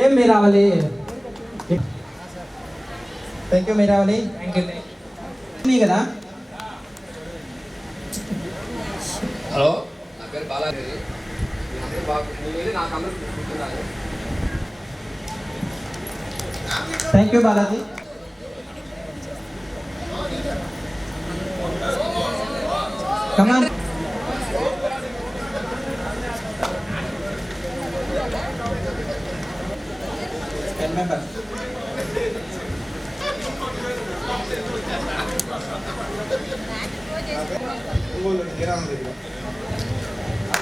ఏం Meeravali? Thank you Meeravali. కదా. Hello, నా పేరు Balaji. Thank you Balaji. Come on.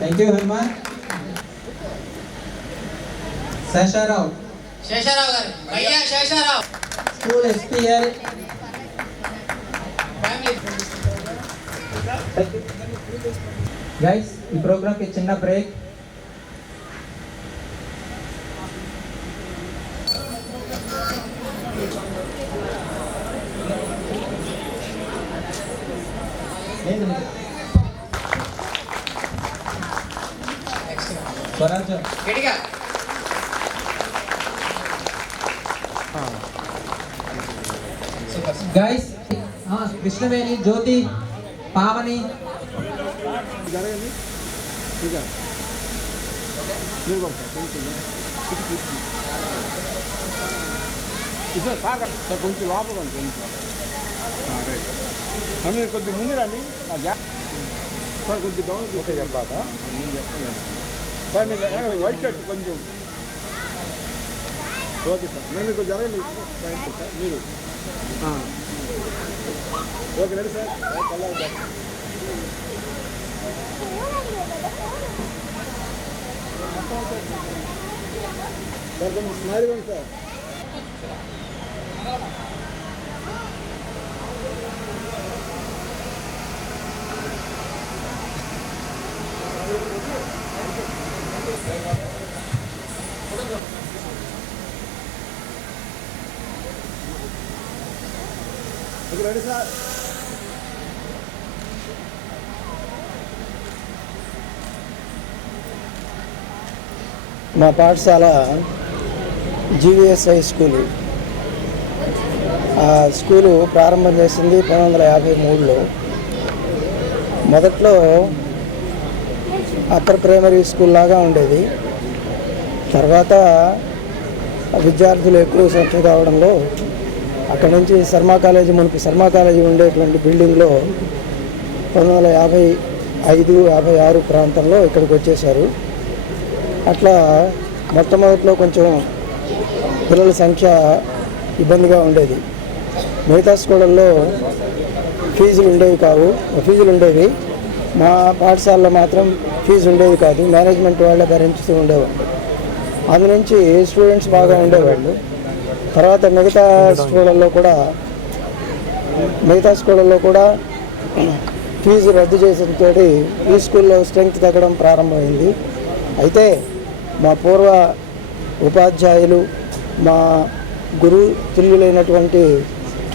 Thank you Hanuman. Sesharao. Sesharao garu. భయ్యా శేషారావు. School SPL. గైస్, ఈ ప్రోగ్రామ్ కి చిన్న బ్రేక్. స్వరాజ్ గట్టిగా. గైస్, కృష్ణవేణి, జ్యోతి, పావని. కొంచెం లోపల కొద్ది ముందు రండి. సార్ కొద్ది డౌన్ ఓకే చెప్పాక నేను చెప్తాను సార్. మీరు వైట్ షర్ట్ కొంచెం ఓకే సార్. నేను కొంచెం జరగండి సార్. మీరు ఓకే రండి సార్. సార్ కొంచెం స్మైల్ ఇవ్వండి సార్. Ready sir. మా పాఠశాల జీవీఎస్ హై స్కూలు. ఆ స్కూలు ప్రారంభం చేసింది 1953లో. మొదట్లో అప్పర్ ప్రైమరీ స్కూల్ లాగా ఉండేది. తర్వాత విద్యార్థులు ఎక్కువ సంఖ్య కావడంలో అక్కడ నుంచి శర్మా కాలేజీ, మునుపు శర్మా కాలేజీ ఉండేటువంటి బిల్డింగ్లో 1955-56 ప్రాంతంలో ఇక్కడికి వచ్చేసారు. అట్లా మొట్టమొదటిలో కొంచెం పిల్లల సంఖ్య ఇబ్బందిగా ఉండేది. మిగతా స్కూళ్ళల్లో ఫీజులు ఉండేవి. మా పాఠశాలలో మాత్రం ఫీజు ఉండేది కాదు. మేనేజ్మెంట్ వాళ్ళే భరించుతూ ఉండేవాళ్ళు. అందు నుంచి స్టూడెంట్స్ బాగా ఉండేవాళ్ళు. తర్వాత మిగతా స్కూళ్ళల్లో కూడా ఫీజు రద్దు చేసినతో ఈ స్కూల్లో స్ట్రెంగ్త్ తగ్గడం ప్రారంభమైంది. అయితే మా పూర్వ ఉపాధ్యాయులు, మా గురు తుల్యులైనటువంటి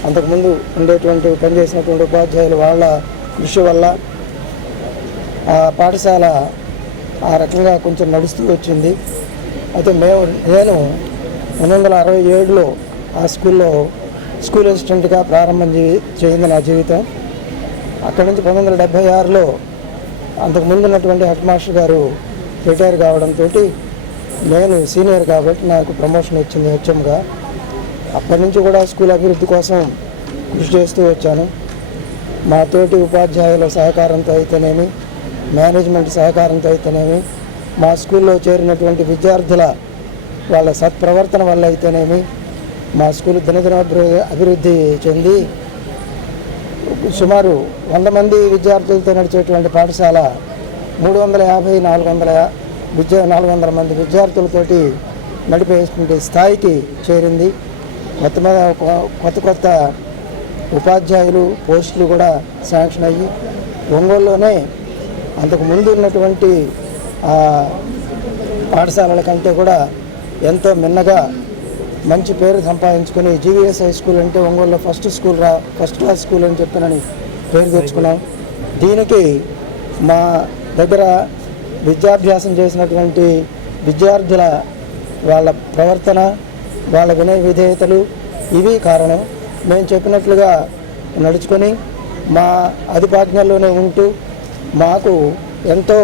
అంతకుముందు పనిచేసినటువంటి ఉపాధ్యాయులు వాళ్ళ కృషి వల్ల ఆ పాఠశాల ఆ రకంగా కొంచెం నడుస్తూ వచ్చింది. అయితే నేను 1967లో ఆ స్కూల్లో స్కూల్ అసిస్టెంట్గా ప్రారంభం చేయింది నా జీవితం. అక్కడి నుంచి 1976లో అంతకుముందు ఉన్నటువంటి హెడ్ మాస్టర్ గారు రిటైర్ కావడంతో నేను సీనియర్ కాబట్టి నాకు ప్రమోషన్ వచ్చింది హెచ్ఎంగా. అప్పటి నుంచి కూడా స్కూల్ అభివృద్ధి కోసం కృషి చేస్తూ వచ్చాను. మా తోటి ఉపాధ్యాయుల సహకారంతో అయితేనేమి, మేనేజ్మెంట్ సహకారంతో అయితేనేమి, మా స్కూల్లో చేరినటువంటి విద్యార్థుల వాళ్ళ సత్ప్రవర్తన వల్ల అయితేనేమి మా స్కూల్ దినదిన అభివృద్ధి చెంది సుమారు 100 మంది విద్యార్థులతో నడిచేటువంటి పాఠశాల 350-400 మంది విద్యార్థులతోటి నడిపేటువంటి స్థాయికి చేరింది. మొత్తం కొత్త ఉపాధ్యాయులు పోస్టులు కూడా శాంక్షన్ అయ్యి ఒంగోలులోనే అంతకు ముందు ఉన్నటువంటి పాఠశాలల కంటే కూడా ఎంతో మిన్నగా మంచి పేరు సంపాదించుకొని జీవీఎస్ హై స్కూల్ అంటే ఒంగోలులో ఫస్ట్ క్లాస్ స్కూల్ అని చెప్పినని పేరు తెచ్చుకున్నాం. దీనికి మా దగ్గర విద్యాభ్యాసం చేసినటువంటి విద్యార్థుల వాళ్ళ ప్రవర్తన, వాళ్ళ వినయ విధేయతలు ఇవి కారణం. మేము చెప్పినట్లుగా నడుచుకొని మా అధిపాజ్ఞల్లోనే ఉంటూ మాకు ఎంతో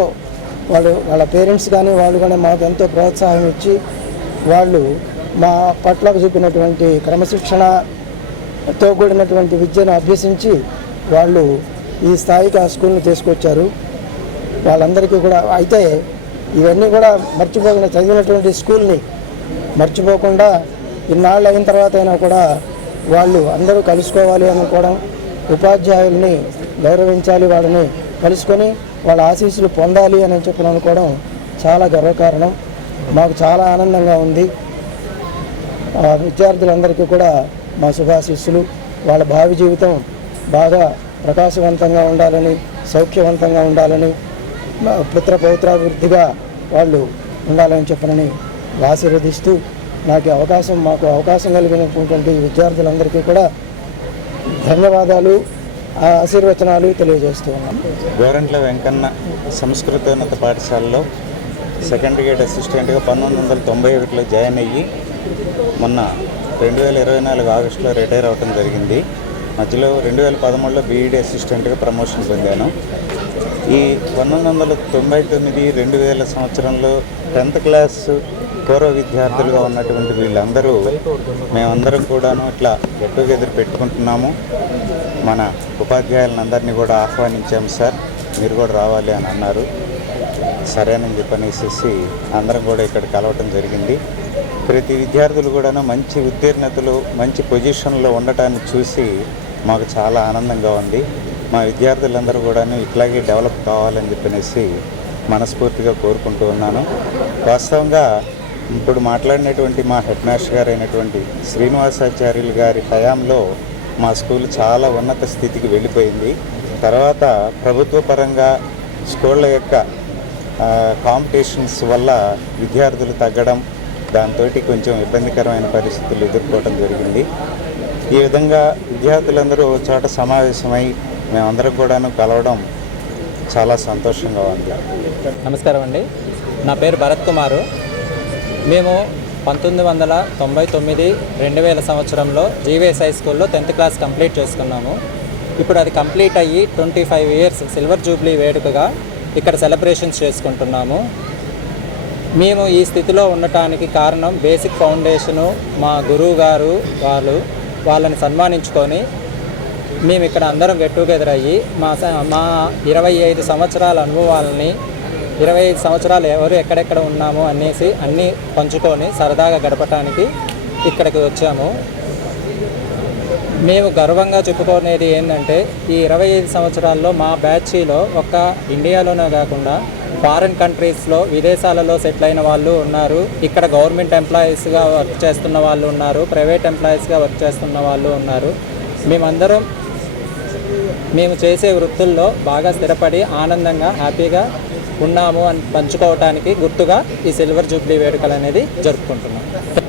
వాళ్ళ పేరెంట్స్ కానీ వాళ్ళు కానీ మాకు ఎంతో ప్రోత్సాహం ఇచ్చి వాళ్ళు మా పట్ల చూపినటువంటి క్రమశిక్షణతో కూడినటువంటి విద్యను అభ్యసించి వాళ్ళు ఈ స్థాయికి ఆ స్కూల్ని తీసుకొచ్చారు. వాళ్ళందరికీ కూడా అయితే ఇవన్నీ కూడా మర్చిపోకుండా చదివినటువంటి స్కూల్ని మర్చిపోకుండా ఇన్నాళ్ళు అయిన తర్వాత అయినా కూడా వాళ్ళు అందరూ కలుసుకోవాలి అనుకోవడం, ఉపాధ్యాయుల్ని గౌరవించాలి, వాళ్ళని కలుసుకొని వాళ్ళ ఆశీస్సులు పొందాలి అని చెప్పి అనుకోవడం చాలా గర్వకారణం. మాకు చాలా ఆనందంగా ఉంది. విద్యార్థులందరికీ కూడా మా శుభాశీస్సులు. వాళ్ళ భావి జీవితం బాగా ప్రకాశవంతంగా ఉండాలని, సౌఖ్యవంతంగా ఉండాలని, పుత్ర పౌత్రాభివృద్ధిగా వాళ్ళు ఉండాలని చెప్పనని ఆశీర్వదిస్తూ మాకు అవకాశం కలిగినటువంటి విద్యార్థులందరికీ కూడా ధన్యవాదాలు, ఆశీర్వచనాలు తెలియజేస్తూ ఉన్నాం. గోరంట్ల వెంకన్న సంస్కృతోన్నత పాఠశాలలో సెకండ్ గ్రేడ్ అసిస్టెంట్గా 1991లో జాయిన్ అయ్యి మొన్న 2024 ఆగస్టులో రిటైర్ అవ్వడం జరిగింది. మధ్యలో 2013లో బీఈడీ అసిస్టెంట్గా ప్రమోషన్ పొందాను. ఈ 1999-2000 సంవత్సరంలో 10th క్లాస్ పూర్వ విద్యార్థులుగా ఉన్నటువంటి వీళ్ళందరూ మేమందరం కూడాను ఇట్లా గెట్ టుగెదర్ పెట్టుకుంటున్నాము. మన ఉపాధ్యాయులందరినీ కూడా ఆహ్వానించాము సార్, మీరు కూడా రావాలి అని అన్నారు. సరేనని చెప్పనేసి అందరం కూడా ఇక్కడ కలవటం జరిగింది. ప్రతి విద్యార్థులు కూడా మంచి ఉత్తీర్ణతలు, మంచి పొజిషన్లో ఉండటాన్ని చూసి మాకు చాలా ఆనందంగా ఉంది. మా విద్యార్థులందరూ కూడా ఇట్లాగే డెవలప్ కావాలని చెప్పనేసి మనస్ఫూర్తిగా కోరుకుంటూ ఉన్నాను. వాస్తవంగా ఇప్పుడు మాట్లాడినటువంటి మా హెడ్ మాస్టర్ గారు అయినటువంటి శ్రీనివాసాచార్యులు గారి హయాంలో మా స్కూల్ చాలా ఉన్నత స్థితికి వెళ్ళిపోయింది. తర్వాత ప్రభుత్వ పరంగా స్కూళ్ళ యొక్క కాంపిటీషన్స్ వల్ల విద్యార్థులు తగ్గడం, దాంతో కొంచెం ఇబ్బందికరమైన పరిస్థితులు ఎదుర్కోవడం జరిగింది. ఈ విధంగా విద్యార్థులందరూ చోట సమావేశమై మేమందరం కూడాను కలవడం చాలా సంతోషంగా ఉంది. నమస్కారం అండి, నా పేరు భరత్ కుమారు. మేము 1999-2000 సంవత్సరంలో జీవీఎస్ హై స్కూల్లో 10th క్లాస్ కంప్లీట్ చేసుకున్నాము. ఇప్పుడు అది కంప్లీట్ అయ్యి 25 ఇయర్స్ సిల్వర్ జూబ్లీ వేడుకగా ఇక్కడ సెలబ్రేషన్స్ చేసుకుంటున్నాము. మేము ఈ స్థితిలో ఉండటానికి కారణం బేసిక్ ఫౌండేషను, మా గురువు గారు వాళ్ళని సన్మానించుకొని మేము ఇక్కడ అందరం గెట్ టుగెదర్ అయ్యి మా 25 సంవత్సరాల అనుభవాలని, 25 సంవత్సరాలు ఎవరు ఎక్కడెక్కడ ఉన్నాము అనేసి అన్నీ పంచుకొని సరదాగా గడపటానికి ఇక్కడికి వచ్చాము. మేము గర్వంగా చెప్పుకునేది ఏంటంటే ఈ 25 సంవత్సరాల్లో మా బ్యాచ్లో ఒక్క ఇండియాలోనే కాకుండా ఫారిన్ కంట్రీస్లో, విదేశాలలో సెటిల్ అయిన వాళ్ళు ఉన్నారు, ఇక్కడ గవర్నమెంట్ ఎంప్లాయీస్గా వర్క్ చేస్తున్న వాళ్ళు ఉన్నారు, ప్రైవేట్ ఎంప్లాయీస్గా వర్క్ చేస్తున్న వాళ్ళు ఉన్నారు. మేమందరం మేము చేసే వృత్తుల్లో బాగా స్థిరపడి ఆనందంగా హ్యాపీగా ఉన్నాము అని పంచుకోవటానికి గుర్తుగా ఈ సిల్వర్ జూబ్లీ వేడుకలు అనేది జరుపుకుంటున్నాం.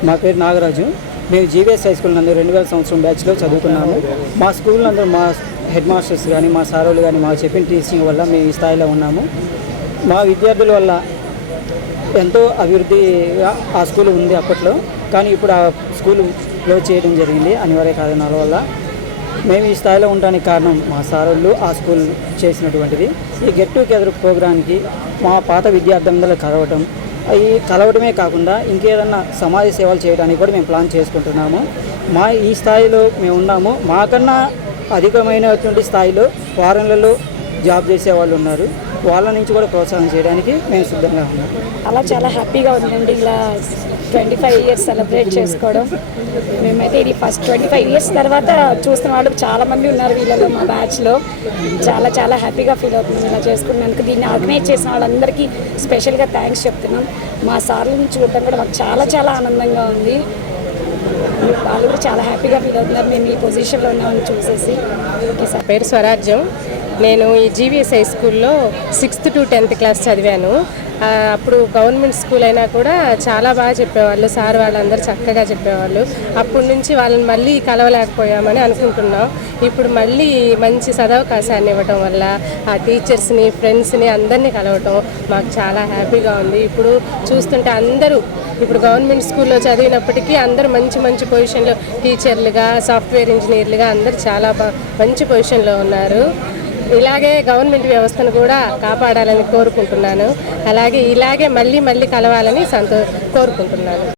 మా పేరు నాగరాజు. మేము జీవీఎస్ హై స్కూల్ నందు 2000 సంవత్సరం బ్యాచ్లో చదువుకున్నాము. మా స్కూల్ నందు మా హెడ్ మాస్టర్స్ కానీ, మా సారోళ్ళు కానీ మాకు చెప్పిన టీచింగ్ వల్ల మేము ఈ స్థాయిలో ఉన్నాము. మా విద్యార్థుల వల్ల ఎంతో అభివృద్ధిగా ఆ స్కూల్ ఉంది అప్పట్లో. కానీ ఇప్పుడు ఆ స్కూల్ క్లోజ్ చేయడం జరిగింది అనివార్య కారణాల వల్ల. మేము ఈ స్థాయిలో ఉండడానికి కారణం మా సారోళ్ళు, ఆ స్కూల్ చేసినటువంటిది. ఈ గెట్ టుగెదర్ ప్రోగ్రాంకి మా పాత విద్యార్థులందరూ కలవడమే కాకుండా ఇంకేదన్నా సమాజ సేవలు చేయడానికి కూడా మేము ప్లాన్ చేసుకుంటున్నాము. ఈ స్థాయిలో మేము ఉన్నాము. మాకన్నా అధికమైనటువంటి స్థాయిలో ఫారెన్లలో జాబ్ చేసే వాళ్ళు ఉన్నారు. వాళ్ళ నుంచి కూడా ప్రోత్సాహం చేయడానికి మేము సిద్ధంగా ఉన్నాము. అలా చాలా హ్యాపీగా ఉందండి. ఇలా 25 ఇయర్స్ సెలబ్రేట్ చేసుకోవడం. మేమైతే ఇది ఫస్ట్ 25 ఇయర్స్ తర్వాత చూస్తున్న వాళ్ళు చాలామంది ఉన్నారు వీళ్ళలో మా బ్యాచ్లో. చాలా హ్యాపీగా ఫీల్ అవుతున్నాం ఇలా చేసుకున్నందుకు. దీన్ని ఆర్గనైజ్ చేసిన వాళ్ళందరికీ స్పెషల్గా థ్యాంక్స్ చెప్తున్నాం. మా సార్లను చూడటం కూడా మాకు చాలా ఆనందంగా ఉంది. వాళ్ళు కూడా చాలా హ్యాపీగా ఫీల్ అవుతున్నారు మేము ఈ పొజిషన్లో ఉన్నామని చూసేసి. Okay sir. పేరు స్వరాజ్యం. నేను ఈ జీవీఎస్ హై స్కూల్లో 6th to 10th క్లాస్ చదివాను. అప్పుడు గవర్నమెంట్ స్కూల్ అయినా కూడా చాలా బాగా చెప్పేవాళ్ళు, సార్ వాళ్ళందరూ చక్కగా చెప్పేవాళ్ళు. అప్పటి నుంచి వాళ్ళని మళ్ళీ కలవలేకపోయామని అనుకుంటున్నాం. ఇప్పుడు మళ్ళీ మంచి సదవకాశాన్ని ఇవ్వటం వల్ల ఆ టీచర్స్ని, ఫ్రెండ్స్ని అందరినీ కలవటం మాకు చాలా హ్యాపీగా ఉంది. ఇప్పుడు చూస్తుంటే అందరూ ఇప్పుడు గవర్నమెంట్ స్కూల్లో చదివినప్పటికీ అందరూ మంచి మంచి పొజిషన్లో టీచర్లుగా, సాఫ్ట్వేర్ ఇంజనీర్లుగా అందరూ చాలా మంచి పొజిషన్లో ఉన్నారు. ఇలాగే గవర్నమెంట్ వ్యవస్థను కూడా కాపాడాలని కోరుకుంటున్నాను. అలాగే ఇలాగే మళ్ళీ మళ్ళీ కలవాలని కోరుకుంటున్నాను.